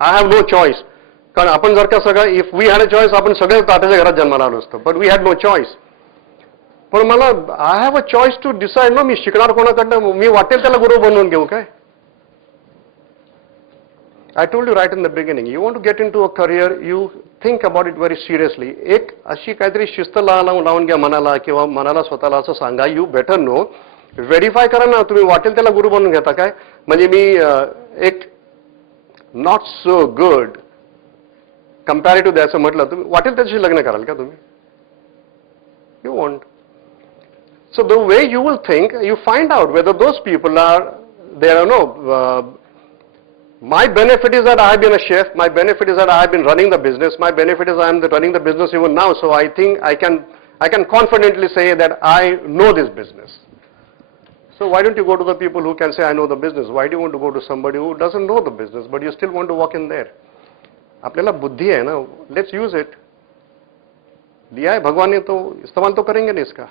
I have no choice. कारण आपण जर का सगळं if we had a choice आपण सगळे तात्याच्या घरात जन्माला आलो असतो. But we had no choice. पण मला I have a choice to decide no मी शिकणार कोणाकडनं, मी वाटेल त्याला गुरु बनवून घेऊ काय. I told you right in the beginning, you want to get into a career, you think about it very seriously. एक अशी काहीतरी शिस्त लावून घ्या मनाला किंवा मनाला स्वतःला असं सांगा, you better know, व्हेरीफाय करा ना, तुम्ही वाटेल त्याला गुरु बनवून घेता काय. म्हणजे मी एक नॉट सो गुड कंपॅरेटिव्ह द्यायचं म्हटलं, तुम्ही वाटेल त्याच्याशी लग्न कराल का तुम्ही. You want. So the way you will think, you find out whether those people are, there are no, my benefit is that I have been a chef, my benefit is that I have been running the business, my benefit is I am running the business even now, so I think I can confidently say that I know this business. So why don't you go to the people who can say I know the business? Why do you want to go to somebody who doesn't know the business, but you still want to walk in there? आपल्याला बुद्धि है ना, let's use it. दिया है भगवान ने तो इस्तेमाल तो करेंगे ना इसका.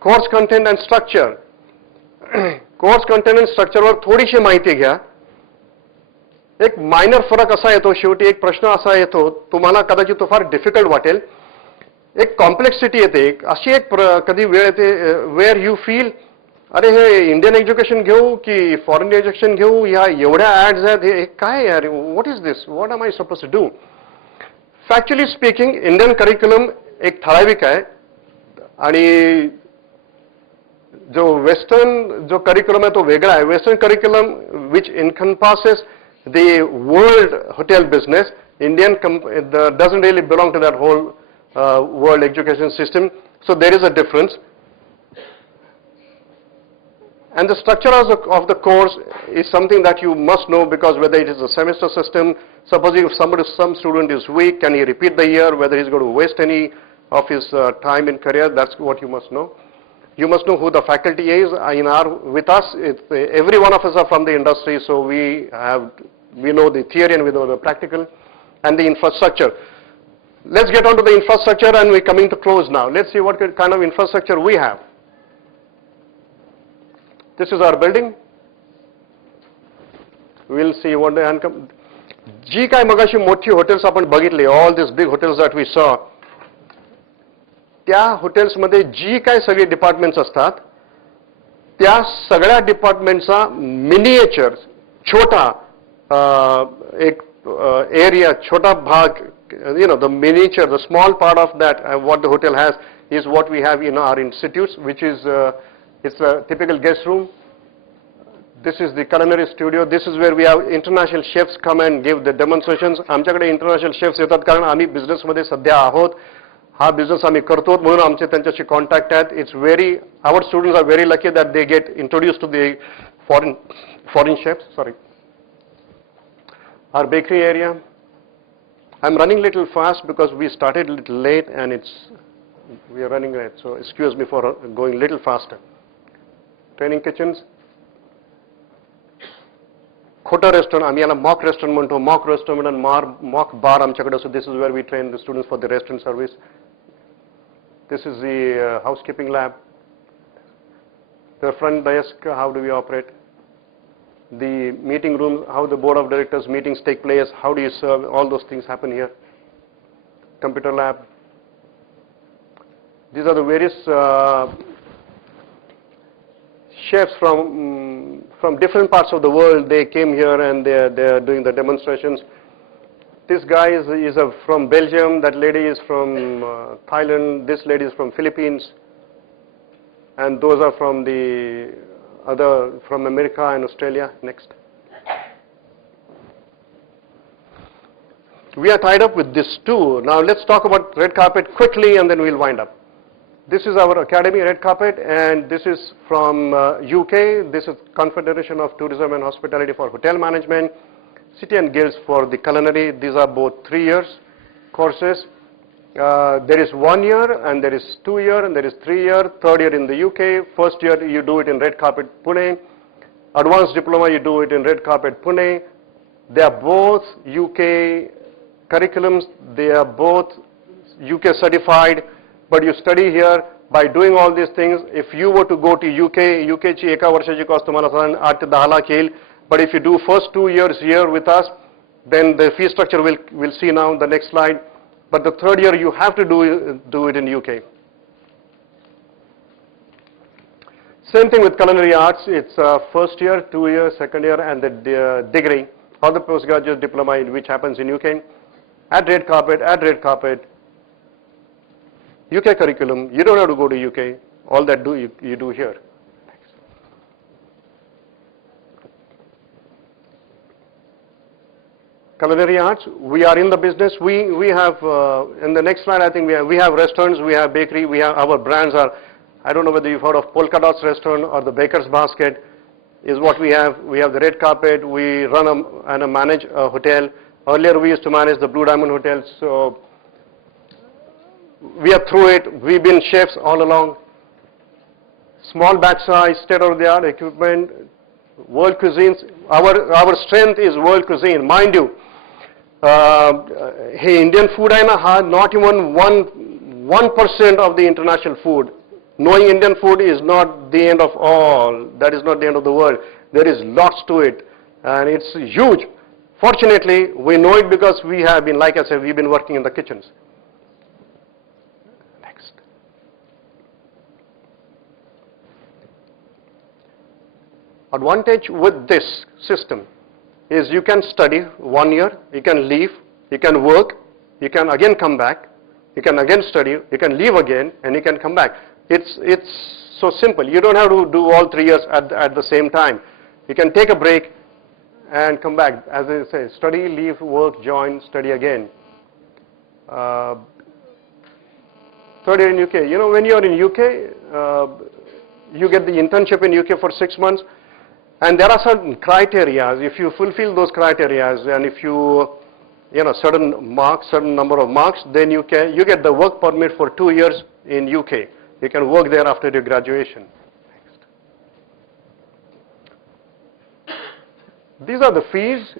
Course content and structure. Course content and स्ट्रक्चरवर थोडीशी माहिती घ्या. एक मायनर फरक असा येतो, शेवटी एक प्रश्न असा येतो, तुम्हाला कदाचित तो फार डिफिकल्ट वाटेल. एक कॉम्प्लेक्सिटी येते, अशी एक कधी वेळ येते वेअर यू फील अरे हे इंडियन एज्युकेशन घेऊ की फॉरेन एज्युकेशन घेऊ, या एवढ्या ऍड्स आहेत, हे काय यार, what is this, what am I suppose to do. Factually speaking Indian curriculum एक ठराविक आहे आणि जो वेस्टर्न जो करिक्युलम आहे तो वेगळा आहे. Western curriculum which encompasses the world hotel business. Indian doesn't really belong to that whole world education system. So there is a difference. And the structure of the course is something that you must know, because whether it is a semester system, supposing if some student is weak, can he repeat the year, whether he's going to waste any of his time in career, that's what you must know. You must know who the faculty is. With us, every one of us are from the industry, so we know the theory and we know the practical and the infrastructure. Let's get on to the infrastructure, and we're coming to close now. Let's see what kind of infrastructure we have. This is our building. We'll see what the जी काय मगाशी मोठी hotels आपण बघितली, all these big hotels that we saw, त्या हॉटेल्समध्ये जी काय सगळे departments असतात, त्या सगळ्या डिपार्टमेंटचा मिनिएचर, छोटा एक एरिया, छोटा भाग, the miniature, the small part of that, what the hotel has is what we have in our institutes, which is it's a typical guest room. This is the culinary studio. This is where we have international chefs come and give the demonstrations. आमच्याकडे international chefs येतात, कारण आम्ही बिझनेसमध्ये सध्या आहोत. हा business आम्ही करतो म्हणून आमचे त्यांच्याशी कॉन्टॅक्ट आहेत. It's very, our students are very lucky that they get introduce to the foreign chefs. Sorry. Our bakery area. I'm running a little fast because we started a little late and we are running late, so excuse me for going a little faster. Training kitchens. खोटं restaurant, आम्ही याला mock restaurant म्हणतो. Mock restaurant आणि mock bar आमच्याकडे. So this is where we train the students for the restaurant service. This is the housekeeping lab. The front desk, how do we operate. The meeting room, how the board of directors meetings take place, how do you serve, all those things happen here. Computer lab. These are the various chefs from different parts of the world. They came here and they are doing the demonstrations. This guy is from Belgium, that lady is from Thailand, this lady is from Philippines, and those are from the from America and Australia. Next. We are tied up with this too. Now let's talk about red carpet quickly and then we'll wind up. This is our academy, Red Carpet, and this is from UK. This is Confederation of Tourism and Hospitality for Hotel Management, City and Guilds for the Culinary. These are both 3 years courses. There is 1 year and there is 2 year and there is 3 year. Third year in the UK. First year you do it in Red Carpet Pune. Advanced diploma you do it in Red Carpet Pune. They are both UK curriculums. They are both UK certified, but you study here by doing all these things. If you were to go to UK ची एका वर्षाची cost तुम्हाला 8 ते 10 लाख येईल. But if you do first 2 years here with us, then the fee structure we'll see now in the next slide. But the third year you have to do it in UK. Same thing with culinary arts. It's first year, 2 years, second year, and the degree or the postgraduate diploma, which happens in UK. At red carpet. UK curriculum. You don't have to go to UK. All that you do here. Culinary arts, we are in the business. We have, in the next slide, I think we have restaurants, we have bakery, we have our brands are, I don't know whether you've heard of Polka Dots Restaurant or the Baker's Basket is what we have. We have the red carpet, we run and manage a hotel. Earlier we used to manage the Blue Diamond Hotels, so we are through it. We've been chefs all along. Small batch size, state-of-the-art equipment, world cuisines. Our strength is world cuisine, mind you. Hey, Indian food hai na, not even 1% of the international food. Knowing Indian food is not the end of all. That is not the end of the world. There is lots to it, and it's huge. Fortunately, we know it because we have been, like I said, we've been working in the kitchens. Next. Advantage with this system is you can study 1 year, you can leave, you can work, you can again come back, you can again study, you can leave again, and you can come back. It's so simple. You don't have to do all 3 years at the same time. You can take a break and come back. As I say, study, leave, work, join, study again. Third year in UK. You know, when you're in UK, you get the internship in UK for 6 months. And there are certain criteria. If you fulfill those criteria, and if you certain marks, certain number of marks, then you get the work permit for 2 years in UK. You can work there after your graduation. These are the fees.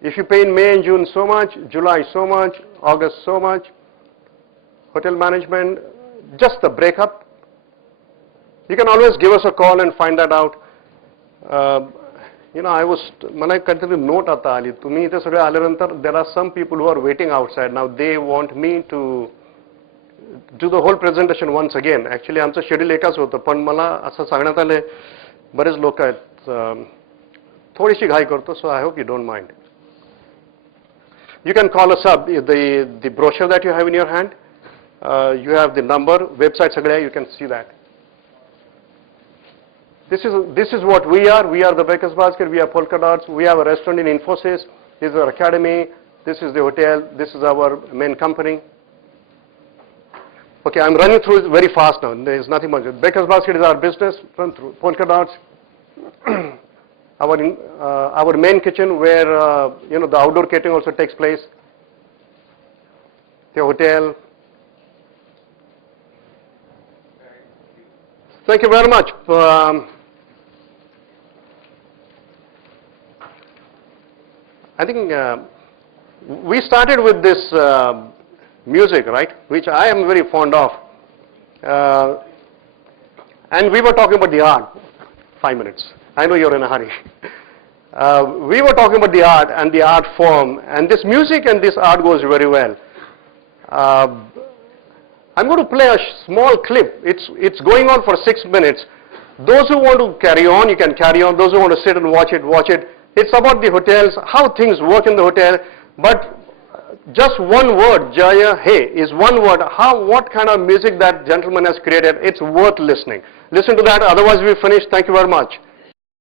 If you pay in May and June so much, July so much, August so much. Hotel management, just the breakup. You can always give us a call and find that out. I was, when I consider note aata ali, tumi ite sagale aल्यानंतर there are some people who are waiting outside. Now they want me to do the whole presentation once again. Actually, आमचं schedule एकच होतं, पण मला असं सांगण्यात आले बरेच लोक आहेत, थोडीशी घाई करतो, so I hope you don't mind. You can call us up. The brochure that you have in your hand, you have the number, website सगळे, you can see that. This is what we are. We are the Baker's Basket. We are Polka Dots. We have a restaurant in Infosys. This is our academy. This is the hotel. This is our main company. Okay, I'm running through it very fast now. There is nothing much. Baker's Basket is our business. Run through Polka Dots. Our main kitchen, where the outdoor catering also takes place. The hotel. Thank you very much. I think we started with this music, right, which I am very fond of. And we were talking about the art. 5 minutes. I know you're in a hurry. We were talking about the art and the art form, and this music and this art goes very well. I'm going to play a small clip. It's going on for 6 minutes. Those who want to carry on, you can carry on. Those who want to sit and watch it, watch it. It's about the hotels, how things work in the hotel. But just one word, Jaya Hey, is one word. What kind of music that gentleman has created, it's worth listening. Listen to that, otherwise we finish. Thank you very much.